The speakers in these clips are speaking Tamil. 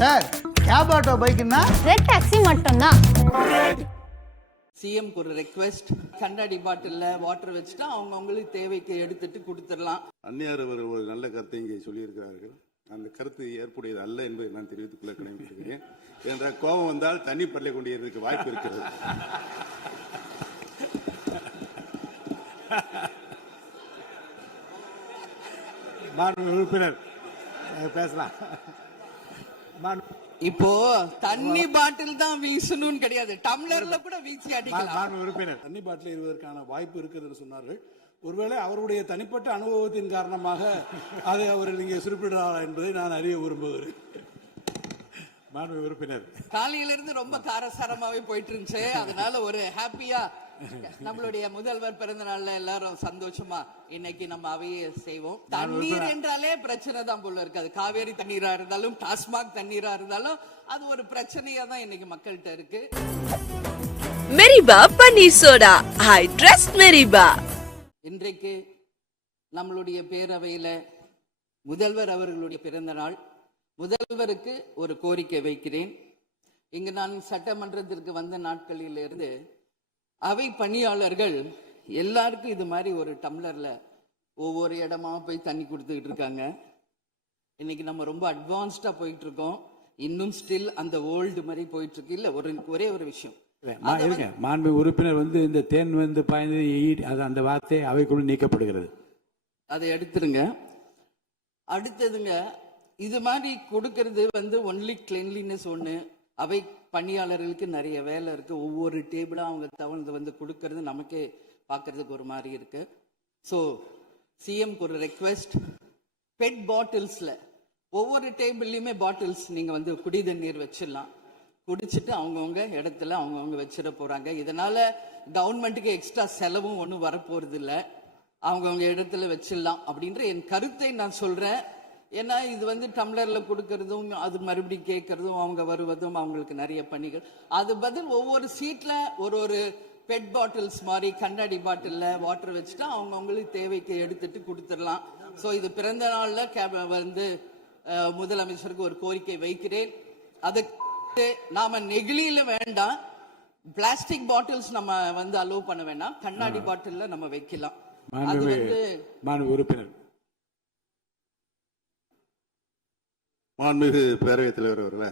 சார் கேப் ஆட்டோ பைக்குன்னா ரெட் டாக்ஸி மட்டும்தான். சிஎம்க்கு ஒரு ரெக்வெஸ்ட், கண்ணாடி பாட்டில்ல வாட்டர் வச்சுட்டா அவங்க அவங்களுக்கு தேவைக்கு எடுத்துட்டு கொடுத்துடலாம். அந்நியார் அவர் ஒரு நல்ல கருத்தை இங்கே சொல்லியிருக்கிறார்கள். அந்த கருத்து ஏற்புடையது அல்ல என்பதை நான் தெரிவித்துக் கொள்ள கடமைப்பட்டிருக்கிறேன். என்ற கோபம் வந்தால் தண்ணி பள்ளி கொண்டிருக்க வாய்ப்பு இருக்கிறது. உறுப்பினர் பேசலாம். இப்போ தண்ணி பாட்டில் தான் வீசணும்னு கிடையாது, டம்ளர்ல கூட வீசி அடிக்கலாம். உறுப்பினர் தண்ணி பாட்டில் இருவதற்கான வாய்ப்பு இருக்கிறது சொன்னார்கள். ஒருவேளை அவருடைய தனிப்பட்ட அனுபவத்தின் காரணமாக அதை அவர் இங்கே குறிப்பிடுறாரா என்பதை நான் அறிய விரும்புகிறேன். உறுப்பினர் காலையில இருந்து ரொம்ப காரசாரமாவே போயிட்டு இருந்துச்சு. அதனால ஒரு ஹாப்பியா நம்மளுடைய முதல்வர் பிறந்த நாள்ல எல்லாரும் சந்தோஷமா இன்னைக்கு நம்ம அவையை செய்வோம். தண்ணீர் என்றாலே பிரச்சனை தான் போல இருக்காது. காவேரி தண்ணீரா இருந்தாலும் டாஸ்மாக் தண்ணீரா இருந்தாலும் அது ஒரு பிரச்சனையா தான் இன்னைக்கு மக்கள்கிட்ட இருக்கு. மெரிபா பன்னீர் சோடா, ஐ ட்ரஸ்ட் மெரிபா. இன்றைக்கு நம்மளுடைய பேரவையில முதல்வர் அவர்களுடைய பிறந்த நாள். முதல்வருக்கு ஒரு கோரிக்கை வைக்கிறேன். இங்கு நான் சட்டமன்றத்திற்கு வந்த நாட்களில் இருந்து அவை பணியாளர்கள் எல்லாருக்கும் இது மாதிரி ஒரு டம்ளர்ல ஒவ்வொரு இடமா போய் தண்ணி கொடுத்துக்கிட்டு இருக்காங்க. இன்னைக்கு நம்ம ரொம்ப அட்வான்ஸ்டா போயிட்டு இருக்கோம். இன்னும் ஸ்டில் அந்த ஓல்டு மாதிரி போயிட்டு இருக்கு. இல்ல ஒரே ஒரு விஷயம், மாண்பு உறுப்பினர் இந்த தேன் பாய்ந்து அந்த வார்த்தை அவைக்குள் நீக்கப்படுகிறது. அதை எடுத்துருங்க. அடுத்ததுங்க, இது மாதிரி கொடுக்கறது ஒன்லி கிளீன்லினஸ் ஒண்ணு. அவை பணியாளர்களுக்கு நிறைய வேலை இருக்கு. ஒவ்வொரு டேபிளா அவங்க தவழ்ந்து கொடுக்கறது நமக்கே பார்க்கறதுக்கு ஒரு மாதிரி இருக்கு. ஸோ சிஎம்க்கு ஒரு ரெக்வெஸ்ட், பெட் பாட்டில்ஸ்ல ஒவ்வொரு டேபிள்லயுமே பாட்டில்ஸ் நீங்க குடி தண்ணீர் வச்சிடலாம். குடிச்சிட்டு அவங்கவுங்க இடத்துல அவங்கவுங்க வச்சிட போறாங்க. இதனால கவர்மெண்ட்டுக்கு எக்ஸ்ட்ரா செலவும் ஒன்றும் வரப்போறது இல்லை. அவங்கவுங்க இடத்துல வச்சிடலாம் அப்படின்ற என் கருத்தை நான் சொல்றேன். ஏன்னா இது டம்ளர்ல கொடுக்கறதும் அது மறுபடியும் கேட்கறதும் அவங்க வருவதும் அவங்களுக்கு நிறைய பணிகள். அது பதில் ஒவ்வொரு சீட்ல ஒரு பெட் பாட்டில்ஸ் மாதிரி கண்ணாடி பாட்டில்ல வாட்டர் வச்சுட்டா அவங்க அவங்களுக்கு தேவைக்கு எடுத்துட்டு கொடுத்துடலாம். ஸோ இது பிறந்த நாள்ல முதலமைச்சருக்கு ஒரு கோரிக்கை வைக்கிறேன். அதுக்கு நாம நெகிழியில வேண்டாம், பிளாஸ்டிக் பாட்டில்ஸ் நம்ம அலோவ் பண்ண வேண்டாம், கண்ணாடி பாட்டில்ல நம்ம வைக்கலாம். உறுப்பினர் மாண்புமிகு பேரவைத் தலைவர் அவர்களே,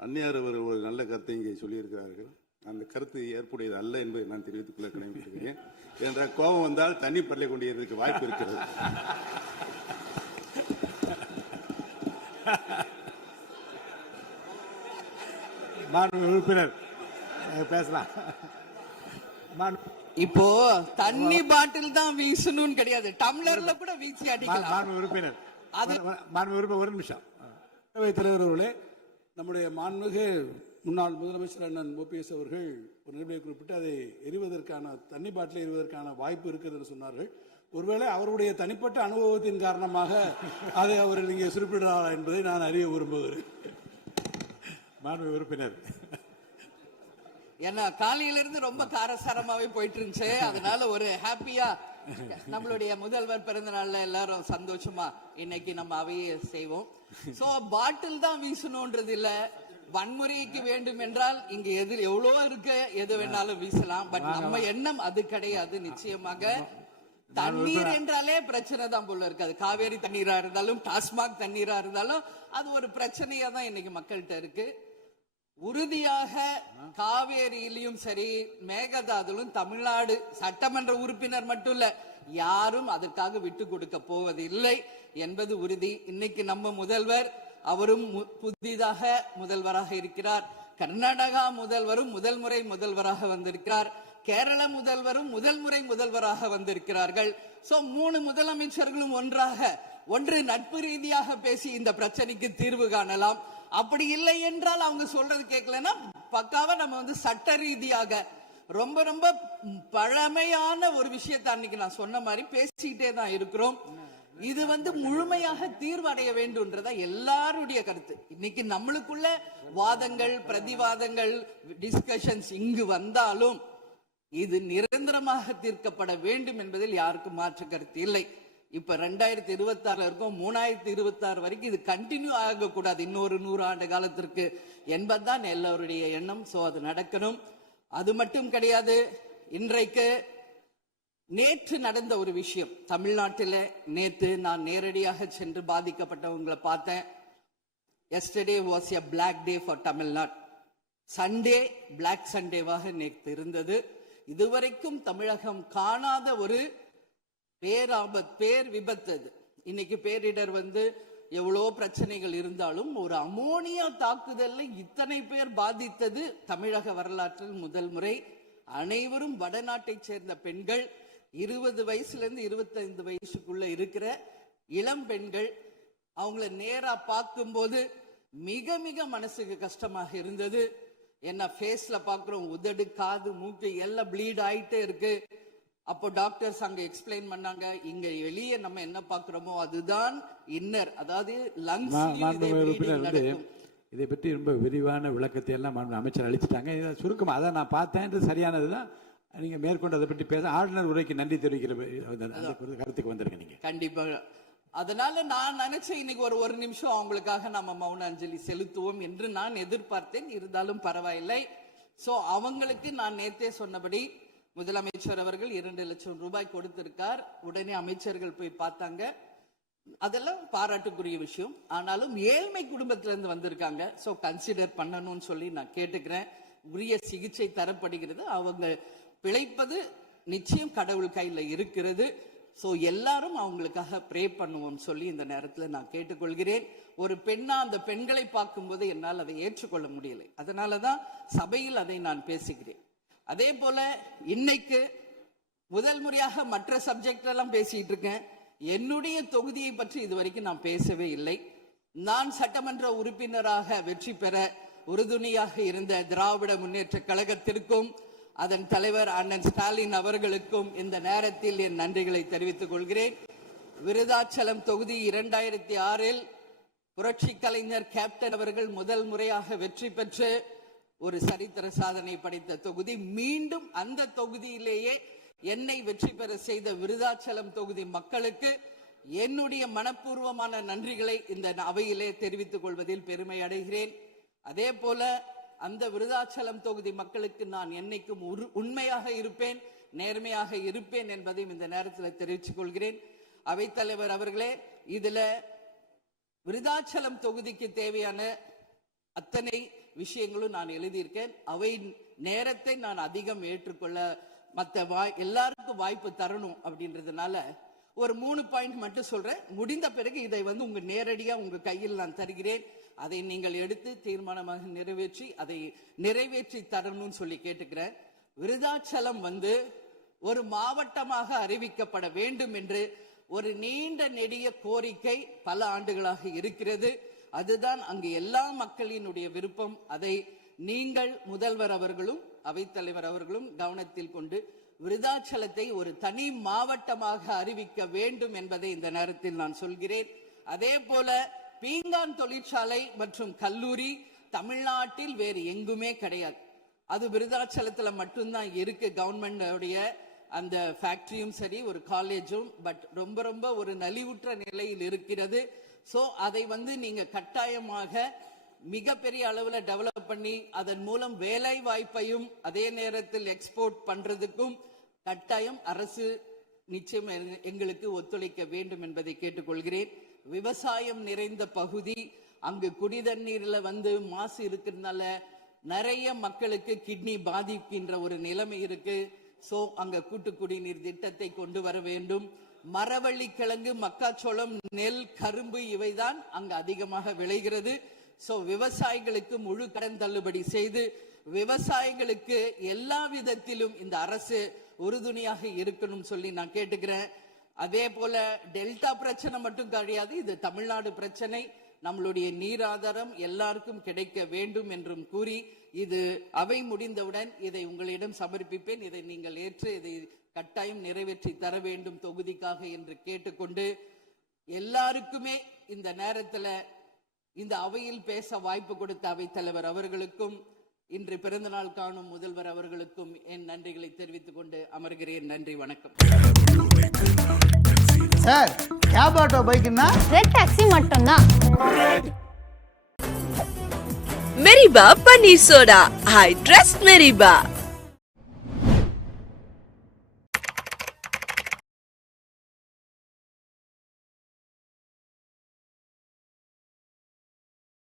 அந்நியார் அவர் ஒரு நல்ல கருத்தை இங்கே சொல்லியிருக்கிறார்கள். அந்த கருத்து ஏற்புடையது அல்ல என்பதை நான் தெரிவித்துக் கொள்ள கடமைப்பட்டிருக்கிறேன். என்ற கோபம் வந்தால் தண்ணி பள்ளி கொண்டிருக்க வாய்ப்பு இருக்கிறது. உறுப்பினர் பேசலாம். இப்போ தண்ணி பாட்டில் தான் வீசணும்னு கிடையாது, டம்ளர்ல கூட வீசி அடிக்கலாம். உறுப்பினர் ஒரு நிமிஷம். தலைவர் அவர்களே, நம்முடைய மாண்புமிகு முன்னாள் முதலமைச்சர் அண்ணன் ஓபிஎஸ் அவர்கள் ஒரு நிலையை குறிப்பிட்டு அதை எரிவதற்கான தண்ணி பாட்டில் எரிவதற்கான வாய்ப்பு இருக்கிறது சொன்னார்கள். ஒருவேளை அவருடைய தனிப்பட்ட அனுபவத்தின் காரணமாக அதை அவர் இங்கே குறிப்பிடுறாரா என்பதை நான் அறிய விரும்புகிறேன். உறுப்பினர் ஏன்னா காலையில இருந்து ரொம்ப காரசாரமாவே போயிட்டு இருந்துச்சு. அதனால ஒரு ஹாப்பியா நம்மளுடைய முதல்வர் பிறந்த நாள்ல எல்லாரும் சந்தோஷமா இன்னைக்கு நம்ம அவையை செய்வோம். சோ பாட்டில் தான் வீசணும்ன்றது இல்ல, வன்முறைக்கு வேண்டும் என்றால் இங்க எவ்வளவோ இருக்கு, எது வேணாலும் வீசலாம். பட் நம்ம எண்ணம் அது கிடையாது. நிச்சயமாக தண்ணீர் என்றாலே பிரச்சனை தான் போல இருக்காது. காவேரி தண்ணீரா இருந்தாலும் டாஸ்மாக் தண்ணீரா இருந்தாலும் அது ஒரு பிரச்சனையா தான் இன்னைக்கு மக்கள்கிட்ட இருக்கு. உறுதியாக காவேரியிலும் சரி மேகதாதுலும் தமிழ்நாடு சட்டமன்ற உறுப்பினர் மட்டும் இல்ல, யாரும் அதற்காக விட்டு கொடுக்க போவதில்லை என்பது உறுதி. இன்னைக்கு நம்ம முதல்வர் அவரும் புதிதாக முதல்வராக இருக்கிறார். கர்நாடகா முதல்வரும் முதல் முறை முதல்வராக வந்திருக்கிறார். கேரள முதல்வரும் முதல் முறை முதல்வராக வந்திருக்கிறார்கள். சோ 3 முதலமைச்சர்களும் ஒன்று நட்பு ரீதியாக பேசி இந்த பிரச்சனைக்கு தீர்வு காணலாம். அப்படி இல்லை என்றால் அவங்க சொல்றது கேட்கலன்னா பக்காவா நம்ம சட்ட ரீதியாக ரொம்ப ரொம்ப பழமையான ஒரு விஷயத்தை அன்னைக்கு நான் சொன்ன மாதிரி பேசிக்கிட்டே தான் இருக்கிறோம். இது முழுமையாக தீர்வு அடைய வேண்டும்ன்றதா எல்லாருடைய கருத்து. இன்னைக்கு நம்மளுக்குள்ள வாதங்கள் பிரதிவாதங்கள் டிஸ்கஷன்ஸ் இங்கு வந்தாலும் இது நிரந்தரமாக தீர்க்கப்பட வேண்டும் என்பதில் யாருக்கும் மாற்று கருத்து இல்லை. இப்ப 2026 இருக்கும், 3026 வரைக்கும் இது கண்டினியூ ஆகக்கூடாது, இன்னொரு 100 ஆண்டு காலத்திற்கு என்பதுதான் எல்லோருடைய எண்ணம். சோ அது நடக்கணும். அது மட்டும் கிடையாது, இன்றைக்கு நேற்று நடந்த ஒரு விஷயம் தமிழ்நாட்டில். நேற்று நான் நேரடியாக சென்று பாதிக்கப்பட்டவங்களை பார்த்தேன். Yesterday was a black day for Tamil Nadu. Sunday black சண்டேவாக நேற்று இருந்தது. இதுவரைக்கும் தமிழகம் காணாத ஒரு பேர் விபத்து அது. இன்னைக்கு பேரிடர் எவ்வளோ பிரச்சனைகள் இருந்தாலும் ஒரு அமோனியா தாக்குதல்ல இத்தனை பேர் பாதித்தது தமிழக வரலாற்றில் முதல் முறை. அனைவரும் வடநாட்டை சேர்ந்த பெண்கள், 20 வயசுல இருந்து 25 வயசுக்குள்ள இருக்கிற இளம் பெண்கள். அவங்கள நேரா பார்க்கும்போது மிக மிக மனசுக்கு கஷ்டமாக இருந்தது. என்ன ஃபேஸ்ல பாக்குறோம், உதடு, காது, மூக்கு எல்லாம் ப்ளீட் ஆயிட்டே இருக்கு. அப்போ டாக்டர்ஸ் அங்க எக்ஸ்பிளைன் பண்ணாங்க, இங்க வெளியே நம்ம என்ன பாக்குறோமோ அதுதான் இன்னர், அதாவது லங்ஸ். இதை பற்றி ரொம்ப விரிவான விளக்கத்தை எல்லாம் அமைச்சர் அளிச்சுட்டாங்க. இதை சுருக்கமா அதை நான் பார்த்தேன், சரியானதுதான். நீங்க மேற்கொண்டு அதை பற்றி பேச ஆளுநர் உரைக்கு நன்றி தெரிவிக்கிற கருத்துக்கு வந்திருக்க நீங்க. கண்டிப்பா. அதனால நான் நினைச்சேன் இன்னைக்கு ஒரு நிமிஷம் அவங்களுக்காக நம்ம மௌன அஞ்சலி செலுத்துவோம் என்று நான் எதிர்பார்த்தேன். இருந்தாலும் பரவாயில்லை. சோ அவங்களுக்கு நான் நேத்தே சொன்னபடி முதலமைச்சர் அவர்கள் 2 லட்சம் ரூபாய் கொடுத்திருக்கார். உடனே அமைச்சர்கள் போய் பார்த்தாங்க. அதெல்லாம் பாராட்டுக்குரிய விஷயம். ஆனாலும் ஏழ்மை குடும்பத்திலிருந்து வந்திருக்காங்க. சோ கன்சிடர் பண்ணணும்னு சொல்லி நான் கேட்டுக்கிறேன். உரிய சிகிச்சை தரப்படுகிறது. அவங்க பிழைப்பது நிச்சயம் கடவுள் கையில இருக்கிறது. சோ எல்லாரும் அவங்களுக்காக ப்ரே பண்ணுவோம் சொல்லி இந்த நேரத்தில் நான் கேட்டுக்கொள்கிறேன். ஒரு பெண்ணா அந்த பெண்களை பார்க்கும்போது என்னால் அதை ஏற்றுக்கொள்ள முடியலை. அதனாலதான் சபையில் அதை நான் பேசுகிறேன். அதே போல இன்னைக்கு முதல் முறையாக மற்ற சப்ஜெக்ட் எல்லாம் பேசிட்டு இருக்கேன். என்னுடைய தொகுதியை பற்றி இதுவரைக்கும் நான் பேசவே இல்லை. நான் சட்டமன்ற உறுப்பினராக வெற்றி பெற உறுதுணையாக இருந்த திராவிட முன்னேற்ற கழகத்திற்கும் அதன் தலைவர் அண்ணன் ஸ்டாலின் அவர்களுக்கும் இந்த நேரத்தில் என் நன்றிகளை தெரிவித்துக் கொள்கிறேன். விருதாச்சலம் தொகுதி 2006 புரட்சி கலைஞர் கேப்டன் அவர்கள் முதல் முறையாக வெற்றி பெற்று ஒரு சரித்திர சாதனை படைத்த தொகுதி. மீண்டும் அந்த தொகுதியிலேயே என்னை வெற்றி பெற செய்த விருதாச்சலம் தொகுதி மக்களுக்கு என்னுடைய மனப்பூர்வமான நன்றிகளை இந்த அவையிலே தெரிவித்துக் கொள்வதில் பெருமை அடைகிறேன். அதே போல அந்த விருதாச்சலம் தொகுதி மக்களுக்கு நான் என்னைக்கும் உண்மையாக இருப்பேன், நேர்மையாக இருப்பேன் என்பதையும் இந்த நேரத்தில் தெரிவித்துக் கொள்கிறேன். அவைத்தலைவர் அவர்களே, இதுல விருதாச்சலம் தொகுதிக்கு தேவையான அத்தனை விஷயங்களும் நான் எழுதியிருக்கேன். அவை நேரத்தை நான் அதிகம் ஏற்றுக்கொள்ள எல்லாருக்கும் வாய்ப்பு தரணும் அப்படின்றதுனால ஒரு 3 பாயிண்ட் மட்டும் சொல்றேன். முடிந்த பிறகு இதை உங்க நேரடியா உங்க கையில் நான் தருகிறேன். அதை நீங்கள் எடுத்து தீர்மானமாக நிறைவேற்றி தரணும்னு சொல்லி கேட்டுக்கிறேன். விருதாச்சலம் ஒரு மாவட்டமாக அறிவிக்கப்பட வேண்டும் என்று ஒரு நீண்ட நெடிய கோரிக்கை பல ஆண்டுகளாக இருக்கிறது. அதுதான் அங்கு எல்லா மக்களினுடைய விருப்பம். அதை நீங்கள் முதல்வர் அவர்களும் அவைத்தலைவர் அவர்களும் கவனத்தில் கொண்டு விருதாச்சலத்தை ஒரு தனி மாவட்டமாக அறிவிக்க வேண்டும் என்பதை இந்த நேரத்தில் நான் சொல்கிறேன். அதே போல பீங்கான் தொழிற்சாலை மற்றும் கல்லூரி தமிழ்நாட்டில் வேறு எங்குமே கிடையாது. அது விருதாச்சலத்துல மட்டும்தான் இருக்கு. கவர்மெண்ட் அந்த ஃபேக்டரியும் சரி, ஒரு காலேஜும். பட் ரொம்ப ரொம்ப ஒரு நலிவுற்ற நிலையில் இருக்கிறது. சோ அதை நீங்க கட்டாயமாக மிகப்பெரிய அளவுல டெவலப் பண்ணி அதன் மூலம் வேலை வாய்ப்பையும் அதே நேரத்தில் எக்ஸ்போர்ட் பண்றதுக்கும் கட்டாயம் அரசு நிச்சயம் எங்களுக்கு ஒத்துழைக்க வேண்டும் என்பதை கேட்டுக்கொள்கிறேன். விவசாயம் நிறைந்த பகுதி, அங்கு குடிதண்ணீர்ல மாசு இருக்கிறதுனால நிறைய மக்களுக்கு கிட்னி பாதிக்கின்ற ஒரு நிலைமை இருக்கு. சோ அங்க கூட்டு குடிநீர் திட்டத்தை கொண்டு வர வேண்டும். மரவள்ளி கிழங்கு, மக்காச்சோளம், நெல், கரும்பு இவைதான் அங்கு அதிகமாக விளைகிறது. சோ விவசாயிகளுக்கு முழு கடன் தள்ளுபடி செய்து விவசாயிகளுக்கு எல்லா விதத்திலும் இந்த அரசு உறுதுணையாக இருக்கணும் சொல்லி நான் கேட்டுக்கிறேன். அதே போல டெல்டா பிரச்சனை மட்டும் கிடையாது, இது தமிழ்நாடு பிரச்சனை. நம்மளுடைய நீர் ஆதாரம் எல்லாருக்கும் கிடைக்க வேண்டும் என்றும் கூறி இது அவை முடிந்தவுடன் இதை உங்களிடம் சமர்ப்பிப்பேன். இதை நீங்கள் ஏற்று இதை கட்டாயம் நிறைவேற்றி தர வேண்டும் தொகுதிக்காக என்று கேட்டுக்கொண்டு, எல்லாருக்குமே இந்த நேரத்தில் இந்த அவையில் பேச வாய்ப்பு கொடுத்த அவைத்தலைவர் அவர்களுக்கும் இன்று பிறந்த நாள் காணும் முதல்வர் அவர்களுக்கும் என் நன்றிகளை தெரிவித்துக் கொண்டு அமர்கிறேன். நன்றி, வணக்கம். சார் கேப் ஆட்டோ பைக்குன்னா ரெட் டாக்ஸி மட்டும்தான். மெரிபா பன்னீர் சோடா. I trust Meriba.